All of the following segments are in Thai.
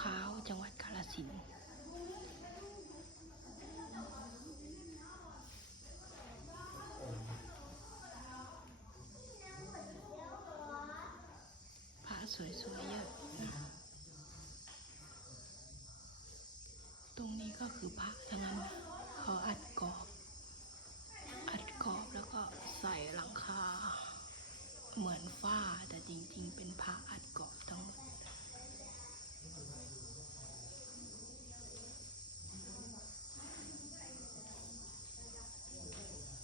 ขาวจังหวัดกาฬสินธุ์พระสวยๆเยอะนะตรงนี้ก็คือพระทั้งนั้นนะเขาอัดกรอบแล้วก็ใส่หลังคาเหมือนฝ้าแต่จริงๆเป็นพระอัดกรอบทั้งหมด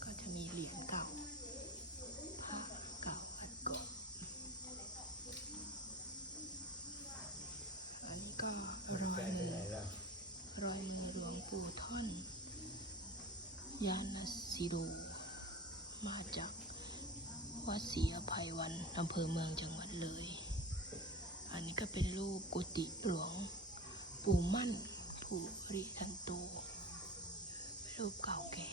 ก็จะมีเหรียญเก่าพระเก่าอัดกรอบอันนี้ก็รอยมือหลวงปู่ท่อนยานสิโรมาจากวัดศรีอภัยวันอำเภอเมืองจังหวัดเลยอันนี้ก็เป็นรูปกุฏิหลวงปู่มั่นภูริทันโตรูปเก่าแก่